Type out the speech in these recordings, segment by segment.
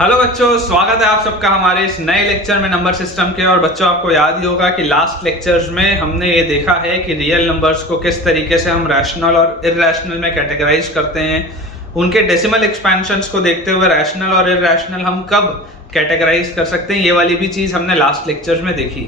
Hello बच्चों, स्वागत है आप सबका हमारे इस नए लेक्चर में नंबर सिस्टम के। और बच्चों, आपको याद ही होगा कि लास्ट लेक्चर्स में हमने ये देखा है कि रियल नंबर्स को किस तरीके से हम रैशनल और इरैशनल में कैटेगराइज करते हैं। उनके डेसिमल एक्सपेंशंस को देखते हुए रैशनल और इरैशनल हम कब कैटेगराइज कर सकते हैं, ये वाली भी चीज़ हमने लास्ट लेक्चर्स में देखी।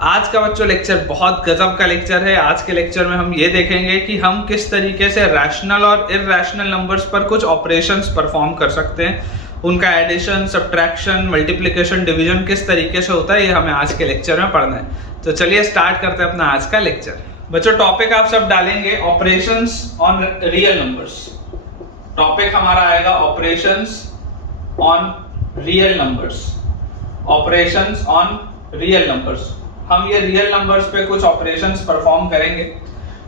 आज का बच्चों लेक्चर बहुत गजब का लेक्चर है। आज के लेक्चर में हम ये देखेंगे कि हम किस तरीके से रैशनल और इरैशनल नंबर्स पर कुछ ऑपरेशंस परफॉर्म कर सकते हैं। उनका एडिशन, सब्ट्रैक्शन, मल्टीप्लिकेशन, डिवीजन किस तरीके से होता है, ये हमें आज के लेक्चर में पढ़ना है। तो चलिए स्टार्ट करते हैं अपना आज का लेक्चर। बच्चों, टॉपिक आप सब डालेंगे operations on real numbers. Topic हमारा आएगा operations on real numbers. Operations on real numbers. हम ये रियल नंबर्स पे कुछ ऑपरेशंस परफॉर्म करेंगे।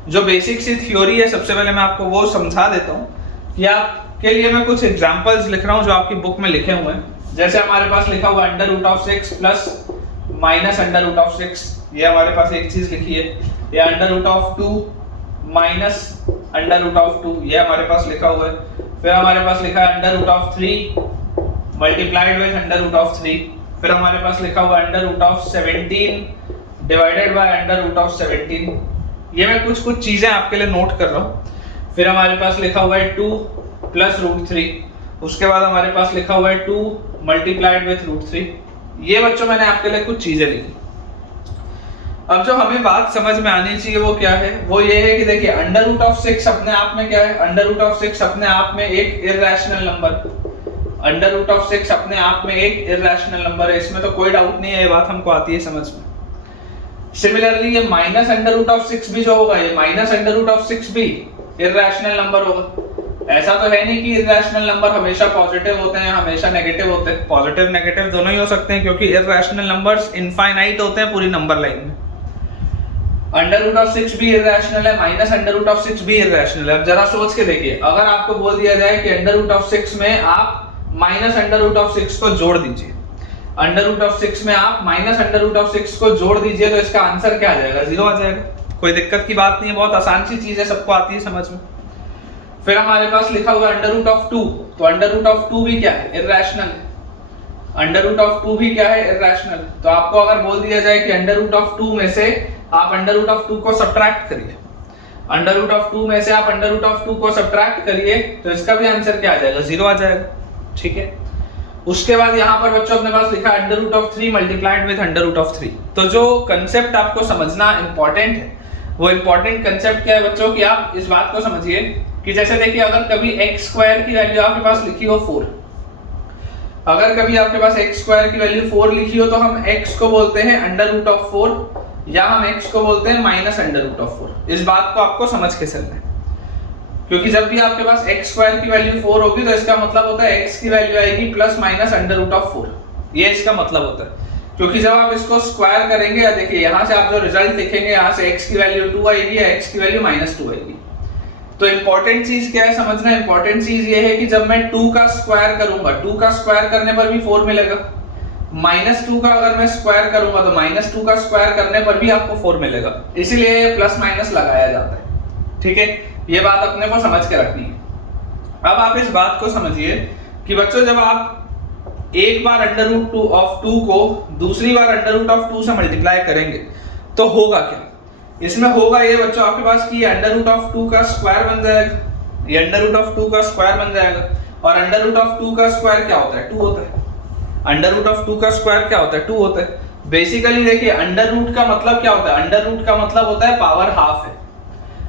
जो बेसिक सी थ्योरी है, सबसे पहले मैं आपको वो समझा देता हूँ कि आप के लिए मैं कुछ एग्जांपल्स लिख रहा हूं जो आपकी बुक में लिखे हुए हैं। जैसे हमारे पास लिखा हुआ under root of 6 plus minus under root of 6, ये हमारे पास एक चीज लिखी है। ये under root of 2 minus under root of 2, ये हमारे पास लिखा हुआ है। फिर हमारे पास लिखा है under root of 3 multiplied with under root of 3। फिर हमारे पास लिखा हुआ under root of 17 divided by under root of 17। ये मैं कुछ चीजें आपके लिए नोट कर रहा हूं। फिर हमारे पास लिखा हुआ है 2 प्लस रूट 3। उसके बाद हमारे पास लिखा हुआ है 2 मल्टीप्लाइड विथ रूट 3। ये बच्चों मैंने आपके लिए कुछ चीजें लिखी। अब जो हमें बात समझ में आनी चाहिए वो क्या है, वो ये है कि देखिए अंडर रूट ऑफ 6 अपने आप में क्या है। अंडर रूट ऑफ 6 अपने आप में एक irrational number. Under root of 6 अपने आप में एक इरैशनल नंबर है, इसमें तो कोई डाउट नहीं है, ये बात हमको आती है समझ में। सिमिलरली ये माइनस अंडर रूट ऑफ 6 भी जो होगा, ये माइनस अंडर रूट ऑफ 6 भी इरैशनल नंबर होगा। ऐसा तो है नहीं कि इरैशनल नंबर हमेशा पॉजिटिव होते हैं, हमेशा नेगेटिव होते हैं। पॉजिटिव नेगेटिव दोनों ही हो सकते हैं, क्योंकि इरैशनल नंबर्स इनफाइनाइट होते हैं पूरी नंबर लाइन में। अंडर रूट ऑफ 6 भी इरैशनल है, माइनस अंडर रूट ऑफ 6 भी इरैशनल है। अब जरा सोच के देखिए, अगर आपको बोल दिया जाए कि अंडर रूट ऑफ 6 में आप माइनस अंडर रूट ऑफ 6 को जोड़ दीजिए, अंडर रूट ऑफ 6 में आप माइनस अंडर रूट ऑफ 6 को जोड़ दीजिए, तो इसका आंसर क्या आ जाएगा? 0 आ जाएगा। कोई दिक्कत की बात नहीं है, बहुत आसान सी चीज है, सबको आती है समझ में। फिर हमारे पास लिखा हुआ अंडर रूट ऑफ 2, तो अंडर रूट ऑफ 2 भी क्या है? इरैशनल है। अंडर रूट ऑफ 2 भी क्या है? इरैशनल। तो आपको अगर बोल दिया जाए कि अंडर रूट ऑफ 2 में से आप अंडर रूट ऑफ 2 को सब्ट्रैक्ट करिए, अंडर रूट ऑफ 2 में से आप अंडर रूट ऑफ 2 को सब्ट्रैक्ट करिए, तो इसका भी आंसर क्या आ जाएगा? 0 आ जाएगा। ठीक है। उसके बाद यहाँ पर बच्चों अपने पास लिखा under root of 3 multiplied with under root of 3। तो जो कंसेप्ट आपको समझना इंपॉर्टेंट है, वो इंपॉर्टेंट कंसेप्ट क्या है बच्चों, कि आप इस बात को समझिए कि जैसे देखिए, अगर कभी x स्क्वायर की वैल्यू आपके पास लिखी हो 4, अगर कभी आपके पास x स्क्वायर की वैल्यू 4 लिखी हो, तो हम x को बोलते हैं अंडर रूट ऑफ 4, या हम x को बोलते हैं माइनस अंडर रूट ऑफ 4। इस बात को आपको समझ के चलना है, क्योंकि जब भी आपके पास x स्क्वायर की वैल्यू 4 होगी, तो इसका मतलब होता है x की वैल्यू आएगी plus minus under root of 4। ये इसका मतलब होता है, क्योंकि जब आप इसको स्क्वायर करेंगे, या देखिए यहाँ से आप जो रिजल्ट लिखेंगे, यहाँ से x की वैल्यू 2 आएगी या x की वैल्यू -2 आएगी। तो इंपॉर्टेंट चीज क्या है समझना? इंपॉर्टेंट चीज ये है कि जब मैं 2 का स्क्वायर करूंगा, 2 का स्क्वायर करने पर भी 4 मिलेगा। -2 का अगर मैं स्क्वायर करूंगा, तो -2 का स्क्वायर करने पर भी आपको 4 मिलेगा। इसीलिए प्लस माइनस लगाया जाता है। ठीक है, ये बात अपने को समझ के रखनी है। अब आप इस बात को समझिए कि बच्चों, जब आप एक बार अंडर रूट ऑफ 2 को दूसरी बार अंडर रूट ऑफ 2 से मल्टीप्लाई करेंगे, तो होगा क्या? इसमें होगा ये बच्चों आपके पास कि अंडर रूट ऑफ 2 का स्क्वायर बन जाएगा, ये अंडर रूट ऑफ 2 का स्क्वायर बन जाएगा। और अंडर रूट ऑफ 2 का स्क्वायर क्या होता है? 2 होता है। अंडर रूट ऑफ 2 का स्क्वायर क्या होता है? 2 होता है। बेसिकली देखिए, अंडर रूट का मतलब क्या होता है? अंडर रूट का मतलब होता है पावर हाफ है।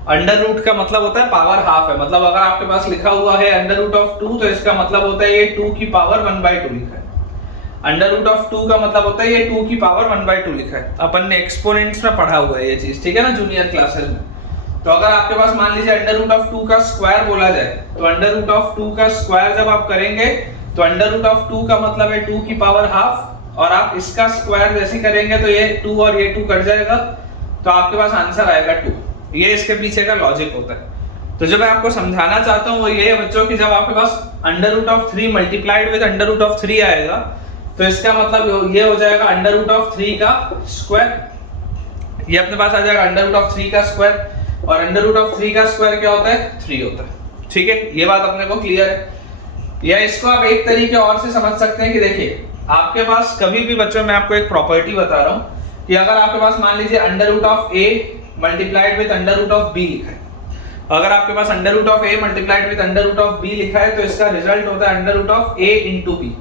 अंडर रूट का मतलब होता है पावर हाफ है। मतलब अगर आपके पास लिखा हुआ है अंडर रूट ऑफ 2, तो इसका मतलब होता है ये 2 की पावर 1/2 लिखा है। अंडर रूट ऑफ 2 का मतलब होता है ये 2 की पावर 1/2 लिखा है। अपन ने एक्सपोनेंट्स में पढ़ा हुआ है ये चीज, ठीक है ना, जूनियर क्लासेस में। तो अगर आपके पास मान लीजिए अंडर रूट ऑफ 2 का स्क्वायर बोला जाए, तो अंडर रूट ऑफ 2 का स्क्वायर जब आप करेंगे, तो अंडर रूट ऑफ 2 का मतलब है 2 की पावर हाफ, और आप इसका स्क्वायर जैसे करेंगे तो ये 2 और ये 2 कट जाएगा, तो आपके पास आंसर आएगा 2। ये इसके पीछे का लॉजिक होता है। तो जो मैं आपको समझाना चाहता हूँ वो ये है बच्चों, कि जब आपके पास under root of 3 multiplied with under root of 3 आएगा, तो इसका मतलब ये हो जाएगा अंडर रूट ऑफ 3 का स्क्वायर। ये अपने पास आ जाएगा अंडर रूट ऑफ 3 का स्क्वायर, और अंडर रूट ऑफ 3 का स्क्वायर क्या होता है? 3 होता है। ठीक है, ये बात अपने को क्लियर है। या इसको आप एक तरीके और से समझ सकते हैं कि देखिए आपके पास कभी भी बच्चों मैं आपको एक प्रॉपर्टी बता रहा हूं कि अगर आपके पास मान लीजिए under root of A multiplied with under root of B लिखा है, अगर आपके पास under root of A multiplied with under root of B लिखा है तो इसका रिजल्ट होता है under root of A into B.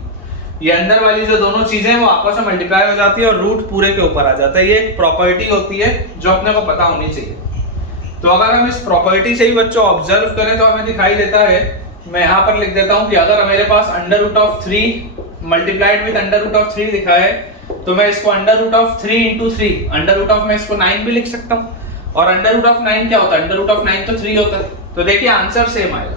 ये अंदर वाली जो दोनों चीजें हैं वो आपस में मल्टीप्लाई हो जाती है और रूट पूरे के ऊपर आ जाता है। ये एक प्रॉपर्टी होती है जो अपने को पता होनी चाहिए। तो अगर हम इस प्रॉपर्टी से ही बच्चों ऑब्जर्व करें तो हमें दिखाई देता है, मैं यहाँ पर लिख देता हूँ कि अगर मेरे पास under root of 3 multiplied with under root of 3 लिखा है तो मैं इसको under root of 3 into 3, under root of मैं इसको 9 भी लिख सकता हूँ। और अंडर रूट ऑफ 9 क्या होता है? अंडर रूट ऑफ 9 तो 3 होता है। तो देखिए आंसर सेम आएगा,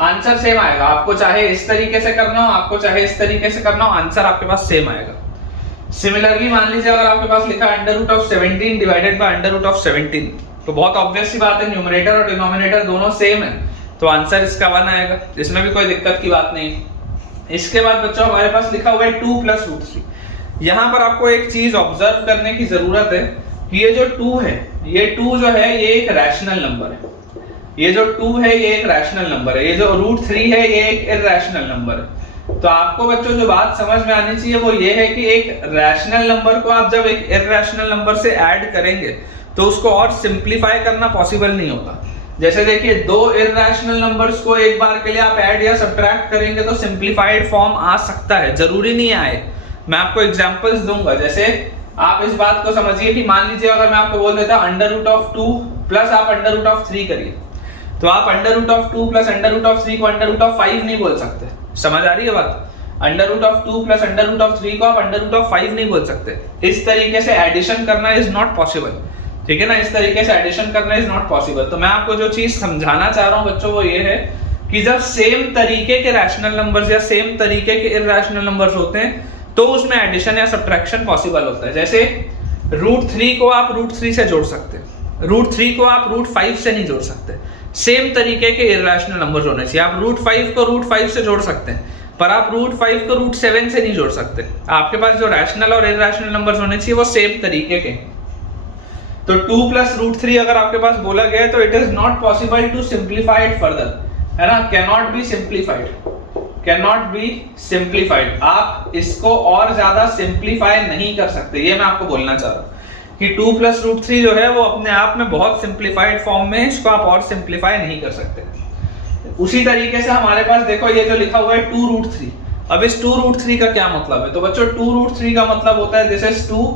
आंसर सेम आएगा। आपको चाहे इस तरीके से करना हो, आपको चाहे इस तरीके से करना हो, आंसर आपके पास सेम आएगा। सिमिलरली मान लीजिए अगर आपके पास लिखा है under root of 17 divided by under root of 17, तो बहुत ऑब्वियस सी बात है न्यूमरेटर और डिनोमिनेटर दोनों सेम है, तो आंसर इसका 1 आएगा। इसमें भी कोई दिक्कत की बात नहीं। इसके बाद बच्चों हमारे पास लिखा हुआ है 2 प्लस रूट 3। यहाँ पर आपको एक चीज ऑब्जर्व करने की जरूरत है कि ये जो 2 है, ये 2 जो है ये एक रैशनल नंबर है। ये जो 2 है ये एक रैशनल नंबर है। ये जो रूट 3 है ये एक इरैशनल नंबर है। तो आपको बच्चों जो बात समझ में आनी चाहिए वो ये है कि एक रैशनल नंबर को आप जब एक इरैशनल नंबर से ऐड करेंगे तो उसको और सिंप्लीफाई करना पॉसिबल नहीं होता। जैसे देखिए दो इरैशनल नंबर्स को एक बार के लिए आप ऐड या सब्ट्रैक्ट करेंगे तो सिंप्लीफाइड फॉर्म आ सकता है, जरूरी नहीं आए। मैं आपको एग्जांपल्स दूंगा। जैसे आप इस बात को समझिए कि मान लीजिए अगर मैं आपको बोल देता अंडर रूट ऑफ 2 प्लस आप अंडर रूट ऑफ 3 करिए, तो आप under root of 2 plus under root of 3 को अंडर रूट ऑफ 5 नहीं बोल सकते। समझ आ रही है बात? Under root of 2 plus under root of 3 को आप अंडर रूट ऑफ 5 नहीं बोल सकते। इस तरीके से एडिशन करना इज नॉट पॉसिबल, ठीक है ना? इस तरीके से एडिशन करना इज नॉट पॉसिबल। तो मैं आपको जो चीज समझाना चाह रहा हूं बच्चों वो ये है कि जब सेम तरीके के रैशनल नंबर्स या सेम तरीके के इरैशनल नंबर्स होते हैं तो उसमें एडिशन या सब्ट्रैक्शन पॉसिबल होता है। जैसे रूट 3 को आप रूट 3 से जोड़ सकते हैं, रूट 3 को आप रूट 5 से नहीं जोड़ सकते। सेम तरीके के इरैशनल नंबर्स होने चाहिए। आप रूट 5 को रूट 5 से जोड़ सकते हैं पर आप रूट 5 को रूट 7 से नहीं जोड़ सकते। आपके पास जो रैशनल और इरैशनल नंबर्स होने चाहिए वो सेम तरीके के। तो 2 प्लस रूट 3 अगर आपके पास बोला गया है तो it is not possible to simplify it further, है ना? Can not be simplified, can not be simplified. आप इसको और ज्यादा सिंप्लीफाई नहीं कर सकते। ये मैं आपको बोलना चाह रहा हूं कि 2 प्लस रूट 3 जो है वो अपने आप में बहुत सिंप्लीफाइड फॉर्म में, इसको आप और सिंप्लीफाई नहीं कर सकते। उसी तरीके से हमारे पास देखो ये जो लिखा हुआ है 2 रूट 3। अब इस 2 रूट 3 का क्या मतलब है? तो बच्चों 2 रूट 3 का मतलब होता है this is 2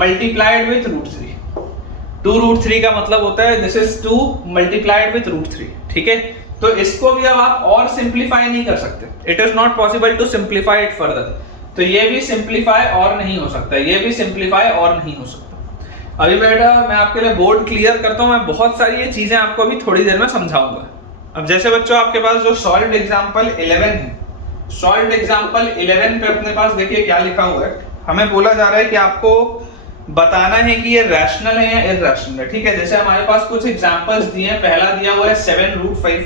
multiplied with root 3। 2 root 3 का मतलब होता है this is 2 multiplied with root 3, ठीक है? तो इसको भी अब आप और सिंप्लीफाई नहीं कर सकते। It is not possible to simplify it further. तो ये भी सिंप्लीफाई और नहीं हो सकता, ये भी सिंप्लीफाई और नहीं हो सकता। अभी बेटा मैं आपके लिए बोर्ड क्लियर करता हूं। मैं बहुत सारी ये चीजें आपको अभी थोड़ी देर में समझाऊंगा। अब जैसे बच्चों आपके पास जो सॉल्व्ड एग्जांपल 11 है, सॉल्व्ड एग्जांपल 11 पे अपने पास देखिए क्या लिखा हुआ है। हमें बोला जा रहा है कि आपको बताना है कि ये रैशनल है या इरैशनल है, ठीक है? जैसे हमारे पास कुछ एग्जांपल्स दिए हैं। पहला दिया हुआ है 7 रूट 5,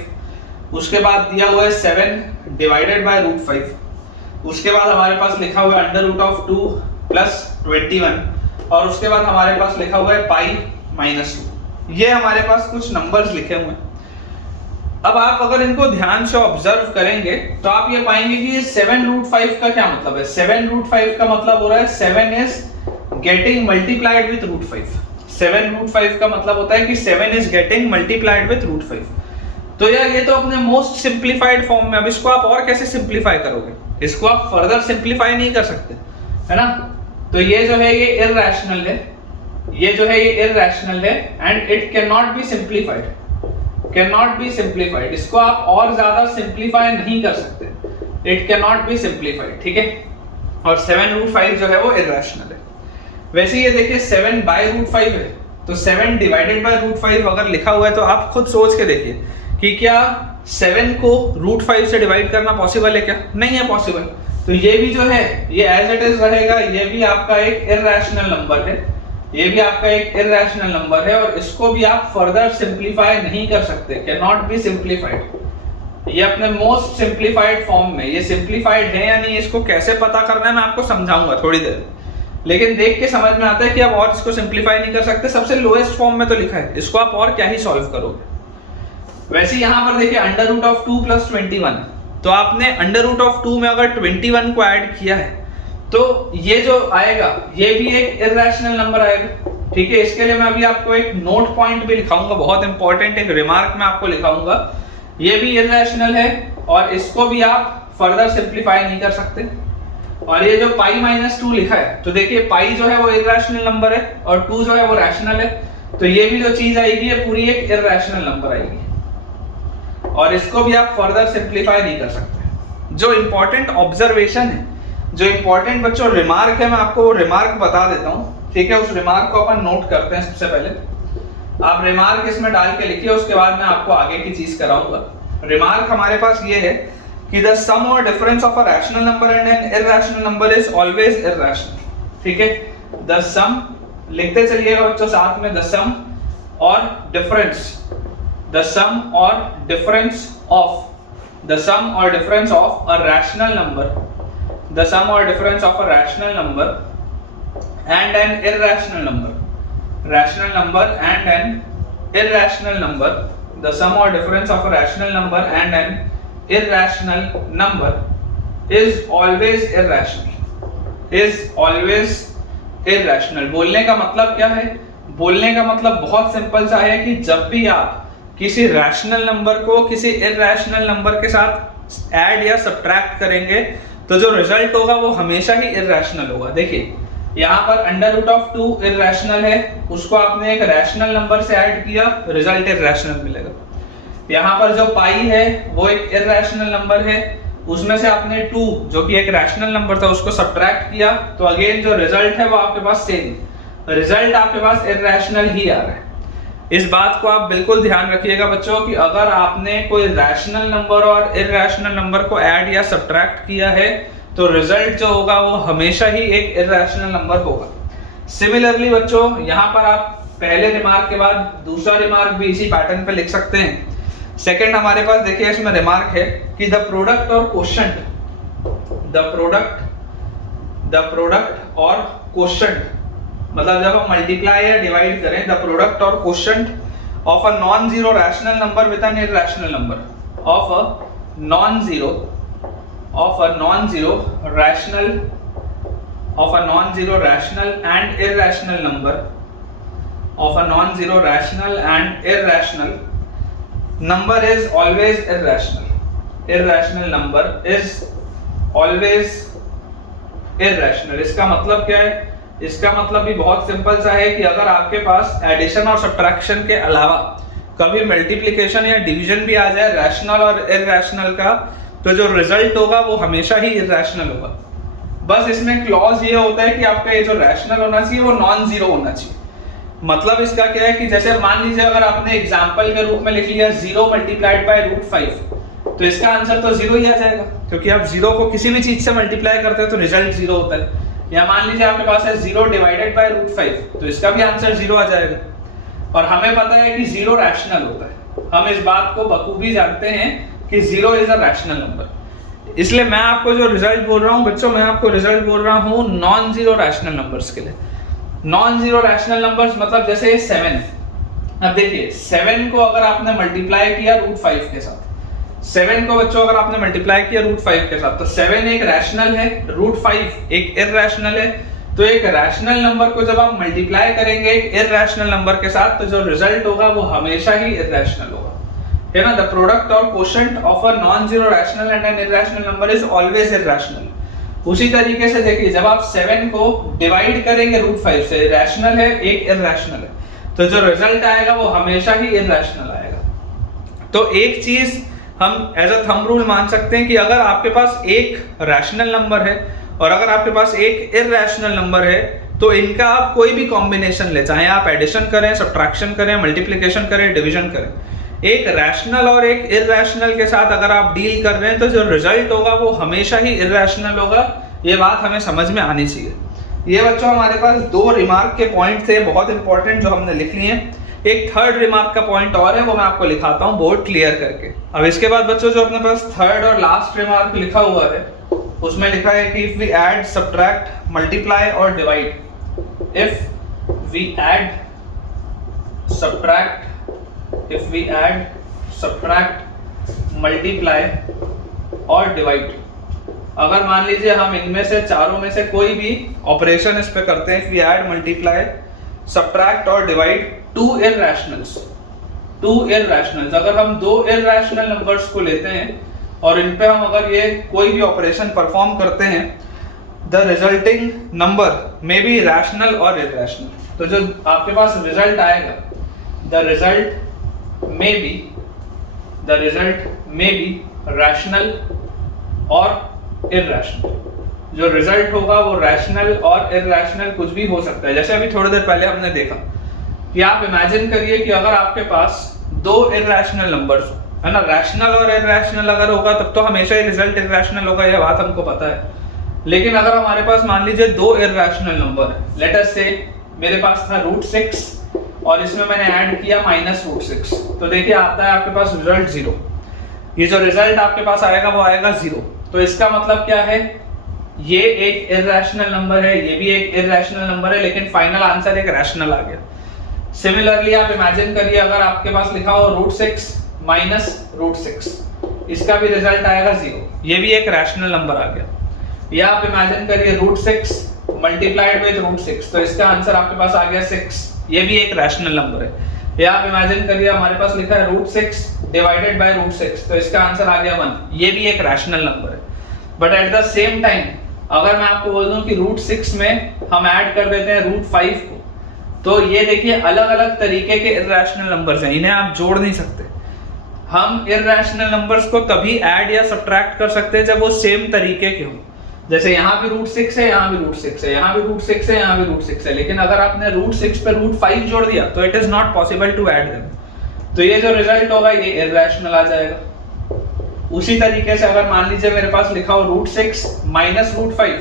उसके बाद दिया हुआ है 7 डिवाइडेड बाय रूट 5, उसके बाद हमारे पास लिखा हुआ है अंडर रूट ऑफ 2 प्लस 21, और उसके बाद हमारे पास लिखा हुआ है पाई माइनस 2। ये हमारे पास कुछ नंबर्स लिखे हुए हैं। अब आप अगर इनको ध्यान से ऑब्जर्व करेंगे तो आप ये पाएंगे कि ये 7 रूट 5 का क्या मतलब है? 7 रूट 5 का मतलब हो रहा है 7 is getting multiplied with root 5। 7 root 5 का मतलब होता है कि 7 is getting multiplied with root 5। तो यार ये तो अपने मोस्ट सिंप्लीफाइड फॉर्म में। अब इसको आप और कैसे सिंप्लीफाई करोगे? इसको आप फर्दर सिंप्लीफाई नहीं कर सकते, है ना? तो ये जो है ये इरैशनल है, ये जो है ये इरैशनल है and it can not be simplified, can not be simplified. इसको आप और ज्यादा सिंप्लीफाई नहीं कर सकते। It can not be simplified, ठीक है? और 7 रूट 5 जो है वो इरैशनल है। वैसे ये देखिए 7 बाय रूट 5 है, तो 7 डिवाइडेड बाय रूट 5 अगर लिखा हुआ है तो आप खुद सोच के देखिए कि क्या 7 को रूट 5 से डिवाइड करना पॉसिबल है क्या? नहीं है पॉसिबल। तो ये भी जो है ये एज इट इज रहेगा। ये भी आपका एक इरैशनल नंबर है, ये भी आपका एक इरैशनल नंबर है और इसको भी आप फर्दर सिंप्लीफाई नहीं कर सकते, कैन नॉट बी सिंप्लीफाइड। ये अपने मोस्ट सिंप्लीफाइड फॉर्म में। ये सिंप्लीफाइड है या नहीं इसको कैसे पता करना है मैं आपको समझाऊंगा थोड़ी देर, लेकिन देख के समझ में आता है कि आप और इसको सिंप्लीफाई नहीं कर सकते। सबसे लोएस्ट फॉर्म में तो लिखा है, इसको आप और क्या ही सॉल्व करोगे। वैसे यहां पर देखिए अंडर रूट ऑफ 2 प्लस 21, तो आपने अंडर रूट ऑफ 2 में अगर 21 को ऐड किया है तो ये जो आएगा ये भी एक इर्रेशनल नंबर आएगा। ठीक है, इसके लिए मैं अभी आपको एक नोट पॉइंट भी लिखाऊंगा, बहुत इंपॉर्टेंट एक रिमार्क मैं आपको लिखाऊंगा। ये भी इर्रेशनल है और इसको भी आप फर्दर सिंप्लीफाई नहीं कर सकते। और ये जो पाई माइनस 2 लिखा है, तो देखिए पाई जो है वो इर्रेशनल नंबर है और 2 जो है वो रैशनल है, तो ये भी जो चीज आएगी ये पूरी एक इर्रेशनल नंबर आएगी और इसको भी आप फर्दर सिंप्लीफाई नहीं कर सकते। जो इंपॉर्टेंट ऑब्जर्वेशन है, जो इंपॉर्टेंट बच्चों रिमार्क है, मैं आपको वो रिमार्क बता देता हूँ। ठीक है, उस रिमार्क को अपन नोट करते हैं। सबसे पहले आप रिमार्क इसमें डाल के लिखिए, उसके बाद मैं आपको आगे की चीज कराऊंगा। रिमार्क हमारे पास ये है कि द सम और difference of a rational number and N irrational number is always irrational. ठीक है, द सम लिखते चलिएगा बच्चों साथ में, द सम और डिफरेंस, द सम और डिफरेंस ऑफ, द सम और difference of a rational number, the sum or difference of a rational number and an irrational number, rational number and an irrational number, the sum or difference of a rational number and an irrational number is always irrational, is always irrational। बोलने का मतलब क्या है? बोलने का मतलब बहुत simple सा है कि जब भी आप किसी रैशनल नंबर को किसी इर्रेशनल नंबर के साथ ऐड या सब्ट्रैक्ट करेंगे तो जो रिजल्ट होगा वो हमेशा ही इर्रेशनल होगा। देखिए यहाँ पर अंडर रूट ऑफ 2 इर्रेशनल है, उसको आपने एक रैशनल नंबर से ऐड किया, रिजल्ट इर्रेशनल मिलेगा। यहाँ पर जो पाई है वो एक इर्रेशनल नंबर है, उसमें से आपने 2 जो कि एक रैशनल नंबर था उसको सब्ट्रैक्ट किया, तो अगेन जो रिजल्ट है वो आपके पास सेम, रिजल्ट आपके पास इर्रेशनल ही आ रहा है। इस बात को आप बिल्कुल ध्यान रखिएगा बच्चों कि अगर आपने कोई रैशनल नंबर और इर्रेशनल नंबर को ऐड या सब्ट्रैक्ट किया है तो रिजल्ट जो होगा वो हमेशा ही एक इर्रेशनल नंबर होगा। सिमिलरली बच्चों यहाँ पर आप पहले रिमार्क के बाद दूसरा रिमार्क भी इसी पैटर्न पे लिख सकते हैं। सेकंड हमारे पास देखिए इसमें रिमार्क है कि द प्रोडक्ट और क्वोशंट, द प्रोडक्ट और क्वोशंट, मतलब जब हम मल्टीप्लाई या डिवाइड करें, द प्रोडक्ट और quotient of a non zero rational number with N irrational number, of a non zero rational and irrational number, of a non-zero rational and irrational number is always irrational. Irrational number is always irrational. इसका मतलब क्या है? इसका मतलब भी बहुत simple सा है कि अगर आपके पास एडिशन और सब्ट्रैक्शन के अलावा कभी मल्टीप्लिकेशन या डिवीजन भी आ जाए रैशनल और इर्रेशनल का, तो जो रिजल्ट होगा वो हमेशा ही इर्रेशनल होगा। बस इसमें क्लॉज ये होता है कि आपका ये जो रैशनल होना चाहिए वो नॉन जीरो होना चाहिए। मतलब इसका क्या है कि जैसे मान लीजिए अगर आपने एग्जाम्पल के रूप में लिख लिया 0 मल्टीप्लाइड बाय √5, तो इसका आंसर तो 0 ही आ जाएगा, क्योंकि आप 0 को किसी भी चीज से मल्टीप्लाई करते हैं तो रिजल्ट 0 होता है। या मान लीजिए आपके पास है 0 डिवाइडेड बाय √5, तो इसका भी आंसर 0 आ जाएगा। और हमें पता है कि 0 रैशनल होता है, हम इस बात को बखूबी जानते हैं कि 0 इज अ रैशनल नंबर। इसलिए मैं आपको जो रिजल्ट बोल रहा हूँ बच्चों, मैं आपको रिजल्ट बोल रहा हूँ नॉन जीरो रैशनल नंबर्स के लिए। नॉन जीरो रैशनल नंबर्स मतलब जैसे 7, अब देखिए 7 को अगर आपने मल्टीप्लाई किया √5 के साथ, 7 को बच्चों अगर आपने मल्टीप्लाई किया √5 के साथ, तो 7 एक रैशनल है, √5 एक इर्रेशनल है। तो एक रैशनल नंबर को जब आप मल्टीप्लाई करेंगे एक इर्रेशनल नंबर के साथ, तो जो रिजल्ट होगा वो हमेशा ही इर्रेशनल होगा, है ना। द प्रोडक्ट और quotient of a non zero rational and N irrational number is always irrational. उसी तरीके से देखिए जब आप 7 को डिवाइड करेंगे √5 से, रैशनल है एक इर्रेशनल है, तो जो रिजल्ट आएगा वो हमेशा ही इर्रेशनल आएगा। तो एक चीज हम एज अ थंब रूल मान सकते हैं कि अगर आपके पास एक रैशनल नंबर है और अगर आपके पास एक इर्रेशनल नंबर है, तो इनका आप कोई भी कॉम्बिनेशन ले, चाहे आप एडिशन करें, सब्ट्रैक्शन करें, मल्टीप्लिकेशन करें, डिवीजन करें, एक रैशनल और एक इर्रेशनल के साथ अगर आप डील कर रहे हैं तो जो रिजल्ट होगा वो हमेशा ही इर्रेशनल होगा। ये बात हमें समझ में आनी चाहिए। ये बच्चों हमारे पास 2 रिमार्क के पॉइंट थे बहुत इंपॉर्टेंट जो हमने लिख लिए हैं। एक थर्ड रिमार्क का पॉइंट और है, वो मैं आपको लिखाता हूँ बोर्ड क्लियर करके। अब इसके बाद बच्चों जो अपने पास थर्ड और लास्ट रिमार्क लिखा हुआ है उसमें लिखा है कि if we add, subtract, multiply और divide, if we add, subtract, multiply और डिवाइड। अगर मान लीजिए हम इनमें से चारों में से कोई भी ऑपरेशन इस पे करते हैं, वी ऐड, मल्टीप्लाई, सब्ट्रैक्ट और डिवाइड टू इररेशनल्स, अगर हम दो इररेशनल नंबर्स को लेते हैं और इन पे हम अगर ये कोई भी ऑपरेशन परफॉर्म करते हैं, the resulting number may be rational और इररेशनल। तो जो आपके पास रिजल्ट आएगा, the result may be rational और इररेशनल। जो रिजल्ट होगा वो रैशनल और इररेशनल कुछ भी हो सकता है। जैसे अभी थोड़ी देर पहले हमने देखा कि आप इमेजिन करिए कि अगर आपके पास दो इररेशनल नंबर्स है ना, रैशनल और इररेशनल अगर होगा तब तो हमेशा ही रिजल्ट इररेशनल होगा, यह बात हमको पता है। लेकिन अगर हमारे पास मान लीजिए दो इररेशनल नंबर है, लेट अस से मेरे पास था √6 और इसमें मैंने ऐड किया -√6, तो देखिए आता है आपके पास रिजल्ट 0। ये जो रिजल्ट आपके पास आएगा वो आएगा 0। तो इसका मतलब क्या है, ये एक इररेशनल नंबर है, ये भी एक इररेशनल नंबर है, लेकिन फाइनल आंसर एक रैशनल आ गया। सिमिलरली आप इमेजिन करिए अगर आपके पास लिखा हो √6 -√6, इसका भी रिजल्ट आएगा 0, ये भी एक रैशनल नंबर आ गया। या आप इमेजिन करिए √6 मल्टीप्लाइड विद √6, तो इसका आंसर आपके पास आ गया 6, ये भी एक रैशनल नंबर है। या आप इमेजिन करिए हमारे पास लिखा है √6 डिवाइडेड बाय √6, तो इसका आंसर आ गया 1, ये भी एक रैशनल नंबर है। But at the same time अगर मैं आपको बोल दूं कि √6 में हम ऐड कर देते हैं √5 को, तो ये देखिए अलग अलग तरीके के इररेशनल नंबर्स हैं, इन्हें आप जोड़ नहीं सकते। हम इररेशनल नंबर्स को तभी ऐड या सब्ट्रैक्ट कर सकते हैं जब वो सेम तरीके के हों। जैसे यहाँ भी √6 है, यहाँ भी √6 है, यहाँ भी √6 है, यहाँ भी √6 है, लेकिन अगर आपने √6 पे √5 जोड़ दिया तो it is not possible to add them. तो ये जो रिजल्ट होगा ये इररेशनल आ जाएगा। उसी तरीके से अगर मान लीजिए मेरे पास लिखा हो √6 -√5,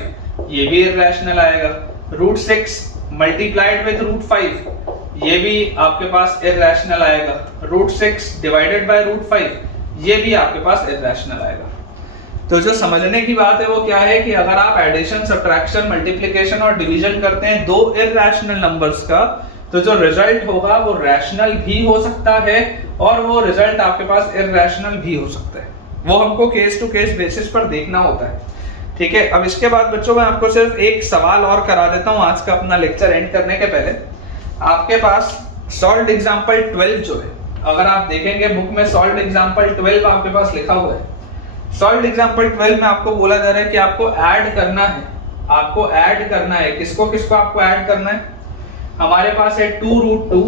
ये भी इररेशनल आएगा। √6 मल्टीप्लाइड विद √5, ये भी आपके पास इररेशनल आएगा। √6 डिवाइडेड बाय √5, ये भी आपके पास इररेशनल आएगा। तो जो समझने की बात है वो क्या है कि अगर आप एडिशन, सब्ट्रैक्शन, मल्टीप्लिकेशन और डिवीजन करते हैं दो इररेशनल नंबर्स का, तो जो रिजल्ट होगा वो रैशनल भी हो सकता है और वो रिजल्ट आपके पास इररेशनल भी हो सकता है। वो हमको केस टू केस बेसिस पर देखना होता है। ठीक है, अब इसके बाद बच्चों मैं आपको सिर्फ एक सवाल और करा देता हूं आज का अपना लेक्चर एंड करने के पहले। आपके पास सॉल्व्ड एग्जांपल 12 जो है, अगर आप देखेंगे बुक में सॉल्व्ड एग्जांपल 12 आपके पास लिखा हुआ है। सॉल्व्ड एग्जांपल 12 में आपको बोला जा रहा है कि आपको ऐड करना है, आपको ऐड करना है, किसको किसको आपको ऐड करना है। हमारे पास है 2√2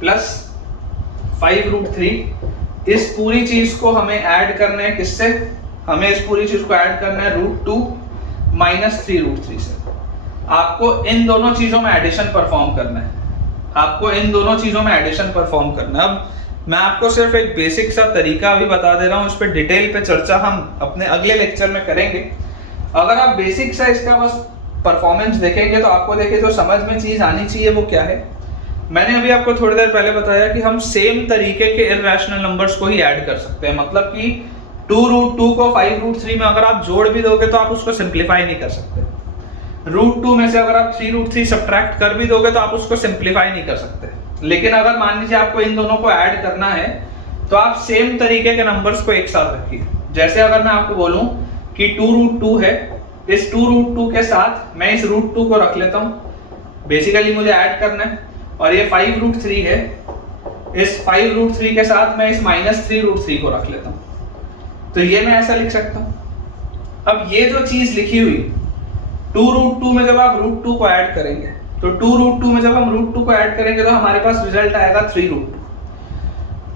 प्लस 5√3। इस पूरी चीज को हमें ऐड करना है किससे, हमें इस पूरी चीज को ऐड करना है √2 माइनस 3√3 से। आपको इन दोनों चीजों में एडिशन परफॉर्म करना है, आपको इन दोनों चीजों में एडिशन परफॉर्म करना है। अब मैं आपको सिर्फ एक बेसिक सा तरीका अभी बता दे रहा हूँ, इस पे डिटेल पे चर्चा हम अपने अगले लेक्चर में करेंगे। अगर आप बेसिक सा इसका बस परफॉर्मेंस देखेंगे तो आपको देखिए तो समझ में चीज आनी चाहिए वो क्या है। मैंने अभी आपको थोड़ी देर पहले बताया कि हम सेम तरीके के इररेशनल नंबर्स को ही ऐड कर सकते हैं। मतलब कि 2√2 को 5√3 में अगर आप जोड़ भी दोगे तो आप उसको सिंप्लीफाई नहीं कर सकते। √2 में से अगर आप 3√3 सब्ट्रैक्ट कर भी दोगे तो आप उसको सिंप्लीफाई नहीं कर सकते। लेकिन अगर मान लीजिए आपको इन दोनों को ऐड करना है तो आप सेम तरीके के नंबर्स को एक साथ रखिए। जैसे अगर मैं आपको बोलूं कि 2√2 है, इस 2√2 के साथ मैं इस √2 को रख लेता हूं, बेसिकली मुझे ऐड करना है। और ये 5√3 है, इस 5√3 के साथ मैं इस -3√3 को रख लेता हूं। तो ये मैं ऐसा लिख सकता हूं। अब ये जो चीज लिखी हुई 2√2 में जब आप √2 को ऐड करेंगे तो 2√2 में जब हम √2 को ऐड करेंगे तो हमारे पास रिजल्ट आएगा 3√2।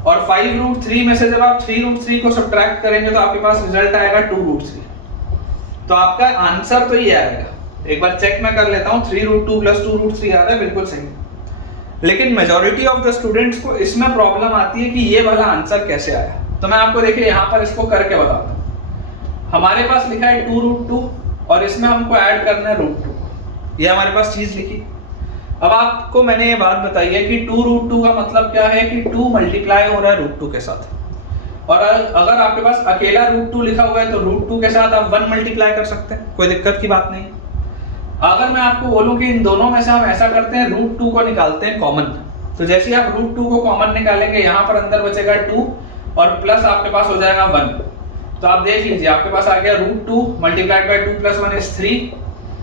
और 5√3 में से जब आप 3√3 को सब्ट्रैक्ट करेंगे तो आपके पास रिजल्ट आएगा 2√3। तो आपका आंसर तो ये आएगा। एक बार चेक मैं कर लेता हूं, 3√2 प्लस 2√3 आ रहा है, बिल्कुल सही। लेकिन मेजॉरिटी ऑफ द स्टूडेंट्स को इसमें प्रॉब्लम आती है कि ये वाला आंसर कैसे आया। तो मैं आपको देखिए यहाँ पर इसको करके बताता हूँ। हमारे पास लिखा है 2√2 और इसमें हमको ऐड करना है √2। ये हमारे पास चीज लिखी। अब आपको मैंने ये बात बताई है कि 2√2 का मतलब क्या है कि 2 मल्टीप्लाई हो रहा है √2 के साथ। और अगर आपके पास अकेला √2 लिखा हुआ है तो √2 के साथ आप 1 मल्टीप्लाई कर सकते हैं, कोई दिक्कत की बात नहीं। अगर मैं आपको बोलूं कि इन दोनों में से हम ऐसा करते हैं √2 को निकालते हैं कॉमन, तो जैसे ही आप √2 को कॉमन निकालेंगे यहाँ पर अंदर बचेगा 2 और प्लस आपके पास हो जाएगा 1। तो आप देख लीजिए आपके पास आ गया √2 मल्टीप्लाइड बाय 2 + 1 = 3,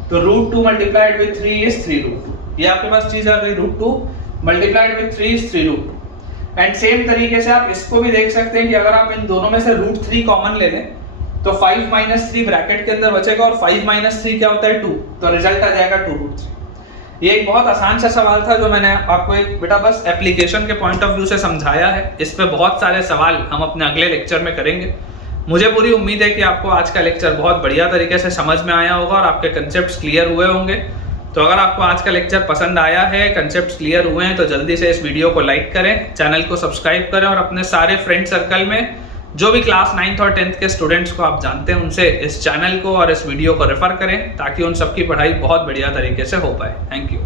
तो √2 मल्टीप्लाइड विद 3 = 3√2। ये आपके पास चीज आ गई, √2 मल्टीप्लाइड विद 3 = 3√2। एंड सेम तरीके से आप इसको भी देख सकते हैं कि अगर आप इन दोनों में से √3 कॉमन ले लें तो 5 - 3 ब्रैकेट के अंदर बचेगा, और 5 - 3 क्या होता है 2, तो रिजल्ट आ जाएगा 2√3। ये एक बहुत आसान सा सवाल था जो मैंने आपको एक बेटा बस एप्लीकेशन के पॉइंट ऑफ व्यू से समझाया है। इस पे बहुत सारे सवाल हम अपने अगले लेक्चर में करेंगे। मुझे पूरी उम्मीद है कि आपको आज का लेक्चर बहुत बढ़िया तरीके से समझ में आया होगा और आपके कंसेप्ट्स क्लियर हुए होंगे। तो अगर आपको आज का लेक्चर पसंद आया है, कंसेप्ट्स क्लियर हुए हैं, तो जल्दी से इस वीडियो को लाइक करें, चैनल को सब्सक्राइब करें और अपने सारे फ्रेंड सर्कल में जो भी क्लास 9th और 10th के स्टूडेंट्स को आप जानते हैं उनसे इस चैनल को और इस वीडियो को रेफर करें, ताकि उन सबकी पढ़ाई बहुत बढ़िया तरीके से हो पाए। Thank you.